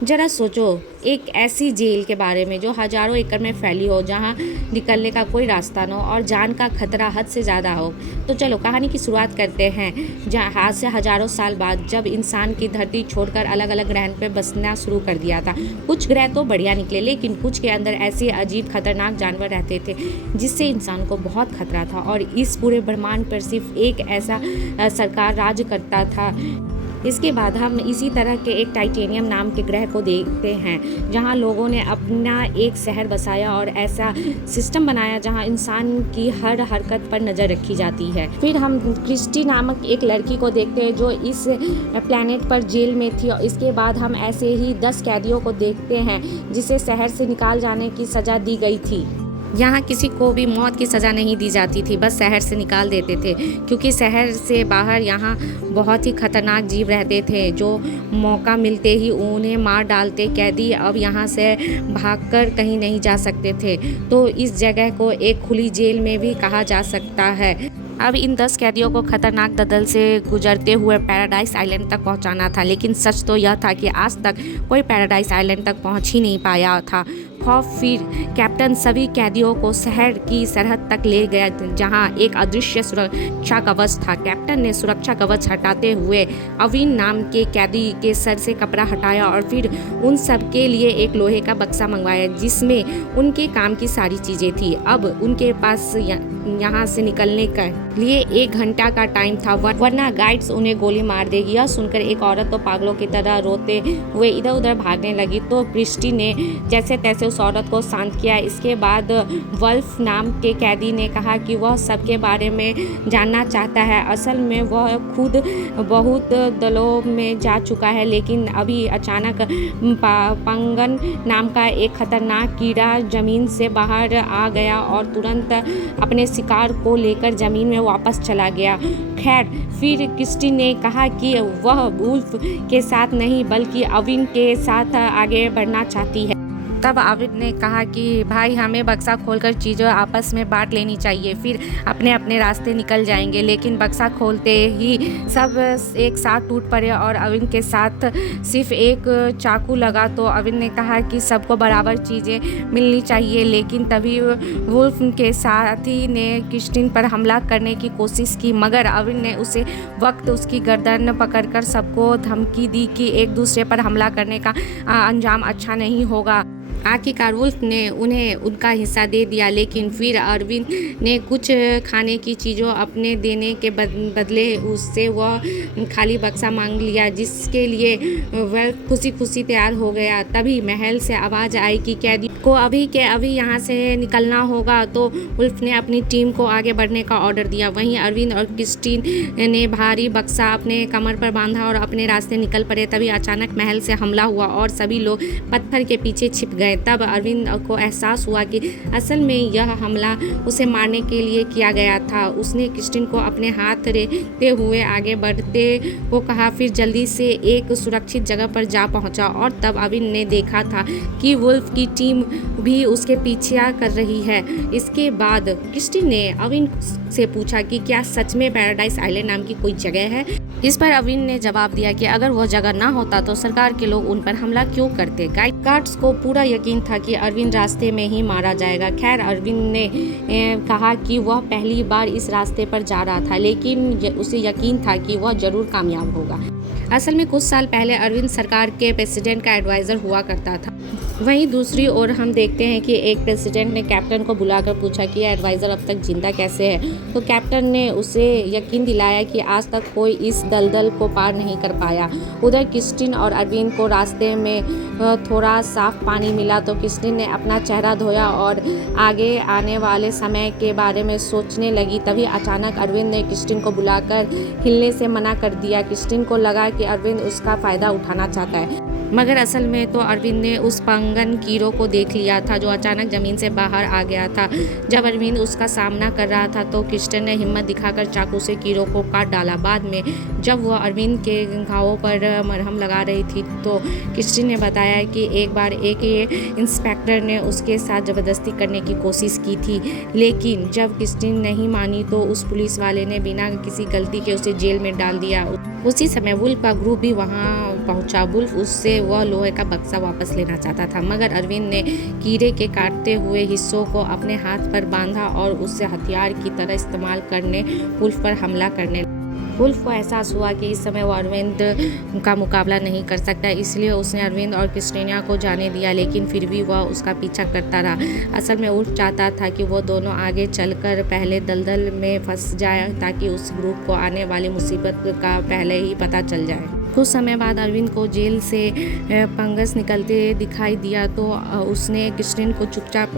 जरा सोचो, एक ऐसी जेल के बारे में जो हजारों एकड़ में फैली हो, जहां निकलने का कोई रास्ता न हो और जान का खतरा हद से ज़्यादा हो। तो चलो कहानी की शुरुआत करते हैं। जहाँ आज से हजारों साल बाद, जब इंसान की धरती छोड़कर अलग अलग ग्रह पर बसना शुरू कर दिया था। कुछ ग्रह तो बढ़िया निकले, लेकिन कुछ के अंदर ऐसे अजीब खतरनाक जानवर रहते थे जिससे इंसान को बहुत खतरा था। और इस पूरे ब्रह्मांड पर सिर्फ एक ऐसा सरकार राज करता था। इसके बाद हम इसी तरह के एक टाइटेनियम नाम के ग्रह को देखते हैं, जहां लोगों ने अपना एक शहर बसाया और ऐसा सिस्टम बनाया जहां इंसान की हर हरकत पर नज़र रखी जाती है। फिर हम क्रिस्टी नामक एक लड़की को देखते हैं जो इस प्लेनेट पर जेल में थी। और इसके बाद हम ऐसे ही 10 कैदियों को देखते हैं जिसे शहर से निकाल जाने की सज़ा दी गई थी। यहाँ किसी को भी मौत की सज़ा नहीं दी जाती थी, बस शहर से निकाल देते थे, क्योंकि शहर से बाहर यहाँ बहुत ही खतरनाक जीव रहते थे जो मौका मिलते ही उन्हें मार डालते। कैदी अब यहाँ से भागकर कहीं नहीं जा सकते थे, तो इस जगह को एक खुली जेल में भी कहा जा सकता है। अब इन 10 कैदियों को खतरनाक दलदल से गुजरते हुए पैराडाइज आइलैंड तक पहुंचाना था, लेकिन सच तो यह था कि आज तक कोई पैराडाइज आइलैंड तक पहुंच ही नहीं पाया था। खौफ फिर कैप्टन सभी कैदियों को शहर की सरहद तक ले गया, जहां एक अदृश्य सुरक्षा कवच था। कैप्टन ने सुरक्षा कवच हटाते हुए अविन नाम के कैदी के सर से कपड़ा हटाया और फिर उन सब के लिए एक लोहे का बक्सा मंगवाया जिसमें उनके काम की सारी चीज़ें थी। अब उनके पास यहाँ से निकलने के लिए 1 घंटा का टाइम था, वरना गाइड्स उन्हें गोली मार देगी। यह सुनकर एक औरत तो पागलों की तरह रोते हुए इधर उधर भागने लगी, तो क्रिस्टी ने जैसे तैसे उस औरत को शांत किया। इसके बाद वल्फ नाम के कैदी ने कहा कि वह सबके बारे में जानना चाहता है। असल में वह खुद बहुत दलों में जा चुका है, लेकिन अभी अचानक पंगन नाम का एक खतरनाक कीड़ा जमीन से बाहर आ गया और तुरंत अपने शिकार को लेकर जमीन में वापस चला गया। खैर, फिर क्रिस्टी ने कहा कि वह वुल्फ के साथ नहीं बल्कि अविन के साथ आगे बढ़ना चाहती है। तब अविन ने कहा कि भाई, हमें बक्सा खोलकर चीज़ें आपस में बांट लेनी चाहिए, फिर अपने अपने रास्ते निकल जाएंगे। लेकिन बक्सा खोलते ही सब एक साथ टूट पड़े और अविन के साथ सिर्फ एक चाकू लगा। तो अविन ने कहा कि सबको बराबर चीज़ें मिलनी चाहिए, लेकिन तभी वुल्फ के साथी ने क्रिस्टीन पर हमला करने की कोशिश की, मगर अविन ने उसे वक्त उसकी गर्दन पकड़कर सबको धमकी दी कि एक दूसरे पर हमला करने का अंजाम अच्छा नहीं होगा। आखिरकार वुल्फ ने उन्हें उनका हिस्सा दे दिया, लेकिन फिर अरविंद ने कुछ खाने की चीज़ों अपने देने के बदले उससे वह खाली बक्सा मांग लिया, जिसके लिए वह खुशी खुशी तैयार हो गया। तभी महल से आवाज़ आई कि कैदी को अभी के अभी यहाँ से निकलना होगा। तो वुल्फ ने अपनी टीम को आगे बढ़ने का ऑर्डर दिया। वहीं अरविंद और क्रिस्टीन ने भारी बक्सा अपने कमर पर बांधा और अपने रास्ते निकल पड़े। तभी अचानक महल से हमला हुआ और सभी लोग पत्थर के पीछे छिप गए। तब अरविंद को एहसास हुआ कि असल में यह हमला उसे मारने के लिए किया गया था। उसने क्रिस्टीन को अपने हाथ रेंगते हुए आगे बढ़ते को कहा, फिर जल्दी से एक सुरक्षित जगह पर जा पहुंचा। और तब अरविंद ने देखा था कि वुल्फ की टीम भी उसके पीछे कर रही है। इसके बाद क्रिस्टीन ने अरविंद से पूछा कि क्या सच में पैराडाइज आइलैंड नाम की कोई जगह है। इस पर अरविंद ने जवाब दिया कि अगर वह जगह ना होता तो सरकार के लोग उन पर हमला क्यों करते। गार्ड्स को पूरा यकीन था कि अरविंद रास्ते में ही मारा जाएगा। खैर, अरविंद ने कहा कि वह पहली बार इस रास्ते पर जा रहा था, लेकिन उसे यकीन था कि वह जरूर कामयाब होगा। असल में कुछ साल पहले अरविंद सरकार के प्रेसिडेंट का एडवाइज़र हुआ करता था। वहीं दूसरी ओर हम देखते हैं कि एक प्रेसिडेंट ने कैप्टन को बुलाकर पूछा कि एडवाइज़र अब तक जिंदा कैसे है। तो कैप्टन ने उसे यकीन दिलाया कि आज तक कोई इस दलदल को पार नहीं कर पाया। उधर क्रिस्टीन और अरविंद को रास्ते में थोड़ा साफ पानी मिला, तो क्रिस्टीन ने अपना चेहरा धोया और आगे आने वाले समय के बारे में सोचने लगी। तभी अचानक अरविंद ने क्रिस्टीन को बुलाकर हिलने से मना कर दिया। क्रिस्टीन को लगा कि अरविंद उसका फ़ायदा उठाना चाहता है, मगर असल में तो अरविंद ने उस पंगन कीड़ों को देख लिया था जो अचानक ज़मीन से बाहर आ गया था। जब अरविंद उसका सामना कर रहा था तो क्रिस्टीन ने हिम्मत दिखाकर चाकू से कीड़ों को काट डाला। बाद में जब वह अरविंद के घावों पर मरहम लगा रही थी तो क्रिस्टीन ने बताया कि एक बार एक इंस्पेक्टर ने उसके साथ ज़बरदस्ती करने की कोशिश की थी, लेकिन जब क्रिस्टीन नहीं मानी तो उस पुलिस वाले ने बिना किसी गलती के उसे जेल में डाल दिया। उसी समय वुल्फ का ग्रुप भी वहाँ पहुँचा। वुल्फ उससे वह लोहे का बक्सा वापस लेना चाहता था, मगर अरविंद ने कीड़े के काटते हुए हिस्सों को अपने हाथ पर बांधा और उसे हथियार की तरह इस्तेमाल करने वुल्फ पर हमला करने। वुल्फ को एहसास हुआ कि इस समय वो अरविंद का मुकाबला नहीं कर सकता, इसलिए उसने अरविंद और क्रिस्टीना को जाने दिया, लेकिन फिर भी वह उसका पीछा करता रहा। असल में वुल्फ चाहता था कि वो दोनों आगे चलकर पहले दलदल में फंस जाए, ताकि उस ग्रुप को आने वाली मुसीबत का पहले ही पता चल जाए। कुछ समय बाद अरविंद को जेल से फंगस निकलते दिखाई दिया, तो उसने क्रिस्टीन को चुपचाप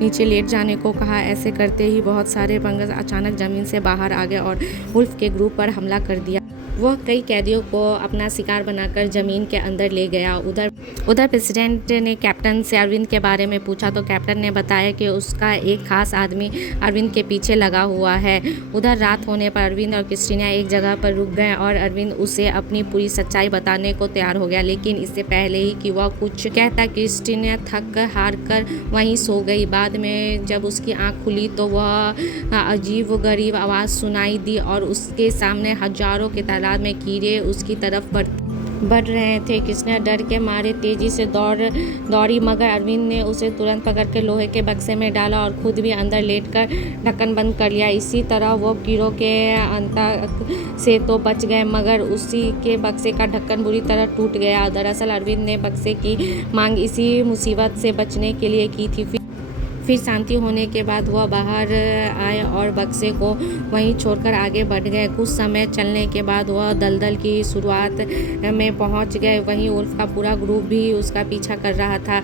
नीचे लेट जाने को कहा। ऐसे करते ही बहुत सारे फंगस अचानक ज़मीन से बाहर आ गए और वुल्फ के ग्रुप पर हमला कर दिया। वह कई कैदियों को अपना शिकार बनाकर ज़मीन के अंदर ले गया। उधर प्रेसिडेंट ने कैप्टन से अरविंद के बारे में पूछा, तो कैप्टन ने बताया कि उसका एक खास आदमी अरविंद के पीछे लगा हुआ है। उधर रात होने पर अरविंद और क्रिस्टीना एक जगह पर रुक गए और अरविंद उसे अपनी पूरी सच्चाई बताने को तैयार हो गया, लेकिन इससे पहले ही कि वह कुछ कहता, क्रिस्टीना थक हार कर वहीं सो गई। बाद में जब उसकी आँख खुली तो वह अजीब गरीब आवाज़ सुनाई दी और उसके सामने हजारों के तादाद में कीड़े उसकी तरफ बढ़ रहे थे। क्रिस्टीना डर के मारे तेजी से दौड़ी, मगर अरविंद ने उसे तुरंत पकड़ के लोहे के बक्से में डाला और खुद भी अंदर लेटकर ढक्कन बंद कर लिया। इसी तरह वो कीड़ों के आतंक से तो बच गए, मगर उसी के बक्से का ढक्कन बुरी तरह टूट गया। दरअसल अरविंद ने बक्से की मांग इसी मुसीबत से बचने के लिए की थी। फिर शांति होने के बाद वह बाहर आए और बक्से को वहीं छोड़कर आगे बढ़ गए। कुछ समय चलने के बाद वह दलदल की शुरुआत में पहुंच गए। वहीं वुल्फ का पूरा ग्रुप भी उसका पीछा कर रहा था।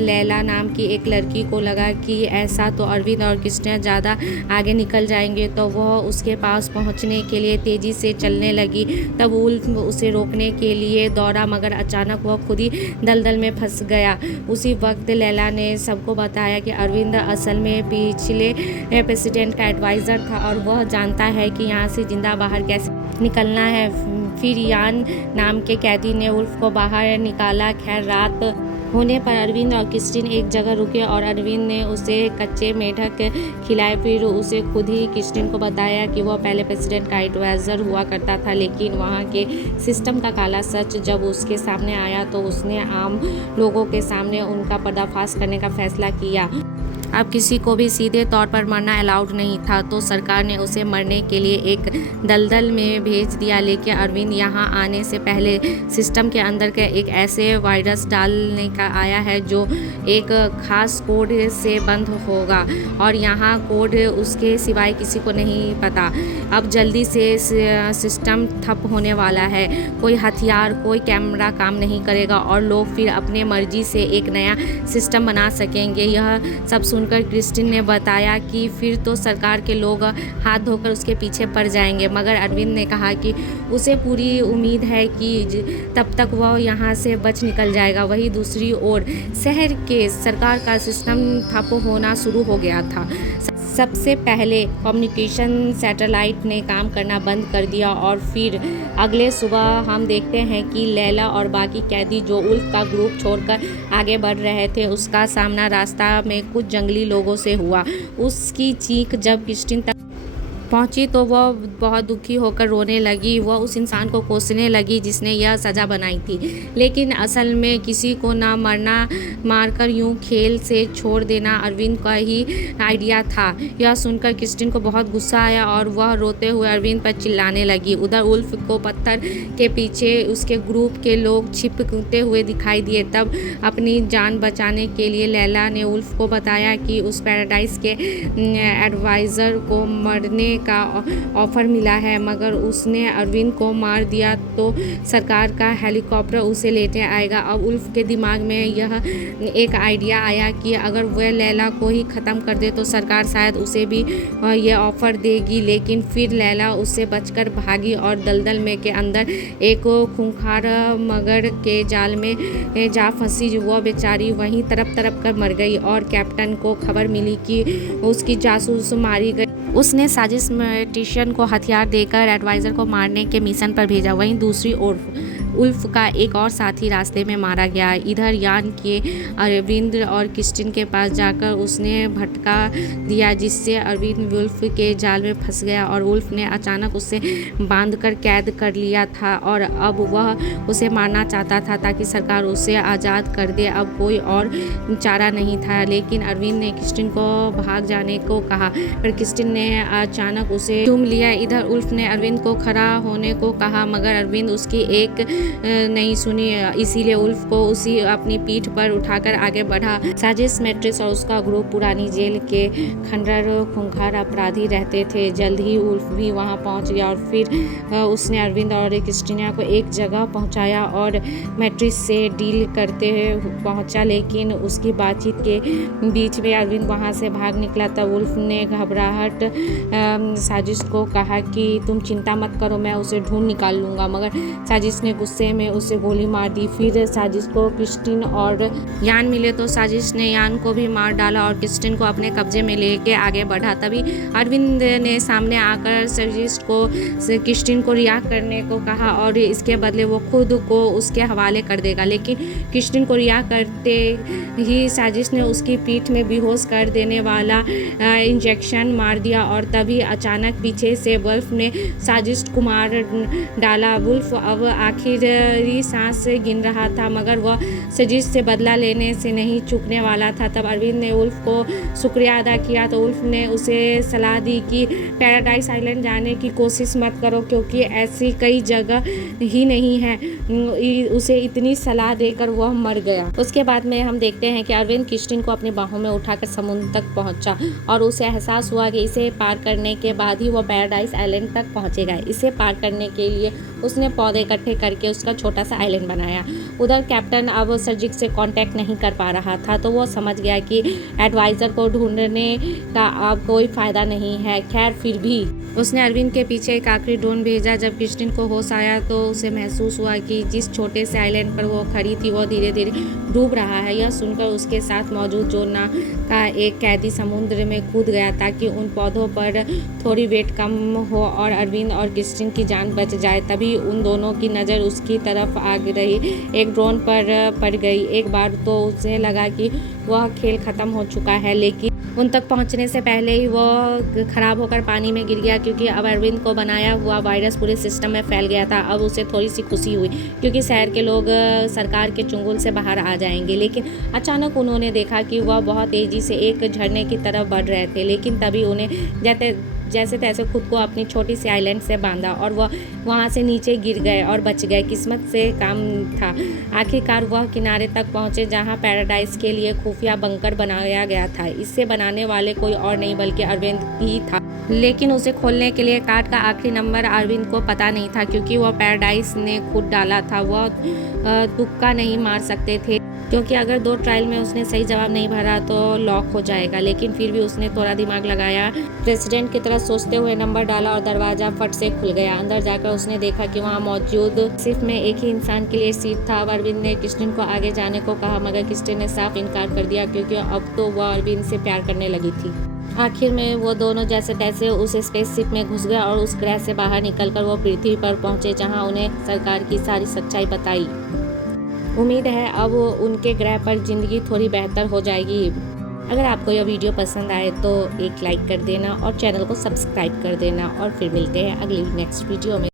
लैला नाम की एक लड़की को लगा कि ऐसा तो अरविंद और क्रिस्टीना ज़्यादा आगे निकल जाएंगे, तो वह उसके पास पहुंचने के लिए तेज़ी से चलने लगी। तब वुल्फ उसे रोकने के लिए दौड़ा, मगर अचानक वह खुद ही दलदल में फंस गया। उसी वक्त लैला ने सबको बताया कि अरविंद असल में पिछले प्रेसिडेंट का एडवाइज़र था और वह जानता है कि यहाँ से जिंदा बाहर कैसे निकलना है। फिर यान नाम के कैदी ने वुल्फ को बाहर निकाला। खैर, रात होने पर अरविंद और क्रिस्टीन एक जगह रुके और अरविंद ने उसे कच्चे मेढक खिलाए। फिर उसे खुद ही क्रिस्टीन को बताया कि वह पहले प्रेसिडेंट का एडवाइज़र हुआ करता था, लेकिन वहाँ के सिस्टम का काला सच जब उसके सामने आया तो उसने आम लोगों के सामने उनका पर्दाफाश करने का फैसला किया। अब किसी को भी सीधे तौर पर मरना अलाउड नहीं था, तो सरकार ने उसे मरने के लिए एक दलदल में भेज दिया। लेकिन अरविंद यहाँ आने से पहले सिस्टम के अंदर के एक ऐसे वायरस डालने का आया है जो एक खास कोड से बंद होगा, और यहाँ कोड उसके सिवाय किसी को नहीं पता। अब जल्दी से सिस्टम ठप होने वाला है, कोई हथियार कोई कैमरा काम नहीं करेगा और लोग फिर अपने मर्जी से एक नया सिस्टम बना सकेंगे। यह सब सुनकर क्रिस्टीन ने बताया कि फिर तो सरकार के लोग हाथ धोकर उसके पीछे पड़ जाएंगे, मगर अरविंद ने कहा कि उसे पूरी उम्मीद है कि तब तक वह यहाँ से बच निकल जाएगा। वहीं दूसरी ओर शहर के सरकार का सिस्टम ठप होना शुरू हो गया था। सबसे पहले कम्युनिकेशन सैटेलाइट ने काम करना बंद कर दिया और फिर अगले सुबह हम देखते हैं कि लैला और बाकी कैदी जो वुल्फ का ग्रुप छोड़कर आगे बढ़ रहे थे, उसका सामना रास्ता में कुछ जंगली लोगों से हुआ। उसकी चीख जब क्रिस्टीन तक पहुंची तो वह बहुत दुखी होकर रोने लगी। वह उस इंसान को कोसने लगी जिसने यह सज़ा बनाई थी, लेकिन असल में किसी को ना मरना, मारकर यूं खेल से छोड़ देना अरविंद का ही आइडिया था। यह सुनकर क्रिस्टीन को बहुत गुस्सा आया और वह रोते हुए अरविंद पर चिल्लाने लगी। उधर वुल्फ को पत्थर के पीछे उसके ग्रुप के लोग छिपते हुए दिखाई दिए। तब अपनी जान बचाने के लिए लैला ने वुल्फ को बताया कि उस पैराडाइज के एडवाइज़र को मरने का ऑफर मिला है, मगर उसने अरविंद को मार दिया तो सरकार का हेलीकॉप्टर उसे लेने आएगा। अब वुल्फ के दिमाग में यह एक आइडिया आया कि अगर वह लैला को ही ख़त्म कर दे तो सरकार शायद उसे भी यह ऑफ़र देगी। लेकिन फिर लैला उससे बचकर भागी और दलदल में के अंदर एक खूंखार मगर के जाल में जा फंसी। वह बेचारी वहीं तड़प तड़प कर मर गई और कैप्टन को खबर मिली कि उसकी जासूस मारी गई। उसने साजिश टिशन को हथियार देकर एडवाइज़र को मारने के मिशन पर भेजा। वहीं दूसरी ओर उल्फ का एक और साथी रास्ते में मारा गया। इधर यान के अरविंद और क्रिस्टिन के पास जाकर उसने भटका दिया, जिससे अरविंद वुल्फ के जाल में फंस गया और वुल्फ ने अचानक उसे बांधकर कैद कर लिया था और अब वह उसे मारना चाहता था ताकि सरकार उसे आज़ाद कर दे। अब कोई और चारा नहीं था, लेकिन अरविंद ने क्रिस्टिन को भाग जाने को कहा, पर क्रिस्टिन ने अचानक उसे चूम लिया। इधर उल्फ ने अरविंद को खड़ा होने को कहा, मगर अरविंद उसकी एक नहीं सुनी, इसीलिए उल्फ को उसी अपनी पीठ पर उठाकर आगे बढ़ा। साजिश, मैट्रिक्स और उसका ग्रुप पुरानी जेल के खंडर खूंखार अपराधी रहते थे। जल्द ही उल्फ भी वहां पहुंच गया और फिर उसने अरविंद और क्रिस्टिना को एक जगह पहुंचाया और मैट्रिक्स से डील करते पहुंचा, लेकिन उसकी बातचीत के बीच में अरविंद वहां से भाग निकला। तब उल्फ ने घबराहट साजिश को कहा कि तुम चिंता मत करो, मैं उसे ढूंढ निकाल लूँगा, मगर साजिश ने गुस्से में उसे गोली मार दी। फिर साजिश को क्रिस्टिन और यान मिले तो साजिश ने यान को भी मार डाला और क्रिस्टिन को अपने कब्जे में लेके आगे बढ़ा। तभी अरविंद ने सामने आकर साजिश को क्रिस्टिन को रिहा करने को कहा और इसके बदले वो खुद को उसके हवाले कर देगा, लेकिन क्रिस्टिन को रिहा करते ही साजिश ने उसकी पीठ में बेहोश कर देने वाला इंजेक्शन मार दिया और तभी अचानक पीछे से वुल्फ ने साजिश को मार डाला। वुल्फ अब आखिरी सांस गिन रहा था, मगर वह साजिश से बदला लेने से नहीं चूकने वाला था। तब अरविंद ने वुल्फ को शुक्रिया अदा किया तो वुल्फ ने उसे सलाह दी कि पैराडाइज आइलैंड जाने की कोशिश मत करो, क्योंकि ऐसी कई जगह ही नहीं है। उसे इतनी सलाह देकर वह मर गया। उसके बाद में हम देखते हैं कि अरविंद क्रिस्टिन को अपनी बाहों में उठाकर समुद्र तक पहुंचा और उसे एहसास हुआ कि इसे पार करने के बाद ही वो पैराडाइज आइलैंड तक पहुंचेगा। इसे पार करने के लिए उसने पौधे इकट्ठे करके उसका छोटा सा आइलैंड बनाया। उधर कैप्टन अब सर्जिक से कांटेक्ट नहीं कर पा रहा था, तो वो समझ गया कि एडवाइज़र को ढूंढने का अब कोई फ़ायदा नहीं है। खैर, फिर भी उसने अरविंद के पीछे एक आखिरी ड्रोन भेजा। जब क्रिस्टिन को होश आया तो उसे महसूस हुआ कि जिस छोटे से आइलैंड पर वो खड़ी थी वो धीरे धीरे डूब रहा है। यह सुनकर उसके साथ मौजूद जोना का एक कैदी समुद्र में कूद गया ताकि उन पौधों पर थोड़ी वेट कम हो और अरविंद और क्रिस्टिन की जान बच जाए। तभी उन दोनों की नज़र उसकी तरफ आ रही एक ड्रोन पर पड़ गई। एक बार तो उसे लगा कि वह खेल ख़त्म हो चुका है, लेकिन उन तक पहुंचने से पहले ही वो ख़राब होकर पानी में गिर गया, क्योंकि अब अरविंद को बनाया हुआ वायरस पूरे सिस्टम में फैल गया था। अब उसे थोड़ी सी खुशी हुई क्योंकि शहर के लोग सरकार के चुंगल से बाहर आ जाएंगे, लेकिन अचानक उन्होंने देखा कि वह बहुत तेज़ी से एक झरने की तरफ बढ़ रहे थे। लेकिन तभी उन्हें जैसे तैसे खुद को अपनी छोटी सी आइलैंड से बांधा और वह वहाँ से नीचे गिर गए और बच गए। किस्मत से काम था। आखिरकार वह किनारे तक पहुँचे जहाँ पैराडाइज के लिए खुफिया बंकर बनाया गया था। इसे बनाने वाले कोई और नहीं बल्कि अरविंद ही था, लेकिन उसे खोलने के लिए कार्ड का आखिरी नंबर अरविंद को पता नहीं था, क्योंकि वह पैराडाइज ने खुद डाला था। वह तुक्का नहीं मार सकते थे, क्योंकि अगर 2 ट्रायल में उसने सही जवाब नहीं भरा तो लॉक हो जाएगा। लेकिन फिर भी उसने थोड़ा दिमाग लगाया, प्रेसिडेंट की तरह सोचते हुए नंबर डाला और दरवाज़ा फट से खुल गया। अंदर जाकर उसने देखा कि वहाँ मौजूद सिर्फ में एक ही इंसान के लिए सीट था। अब अरविंद ने क्रिस्टिन को आगे जाने को कहा, मगर क्रिस्टिन ने साफ इनकार कर दिया, क्योंकि अब तो वह अरविंद से प्यार करने लगी थी। आखिर में वो दोनों जैसे तैसे उस स्पेसशिप में घुस गए और उस ग्रह से बाहर निकलकर वो पृथ्वी पर पहुंचे, जहां उन्हें सरकार की सारी सच्चाई बताई। उम्मीद है अब उनके ग्रह पर ज़िंदगी थोड़ी बेहतर हो जाएगी। अगर आपको यह वीडियो पसंद आए तो एक लाइक कर देना और चैनल को सब्सक्राइब कर देना, और फिर मिलते हैं अगली नेक्स्ट वीडियो में।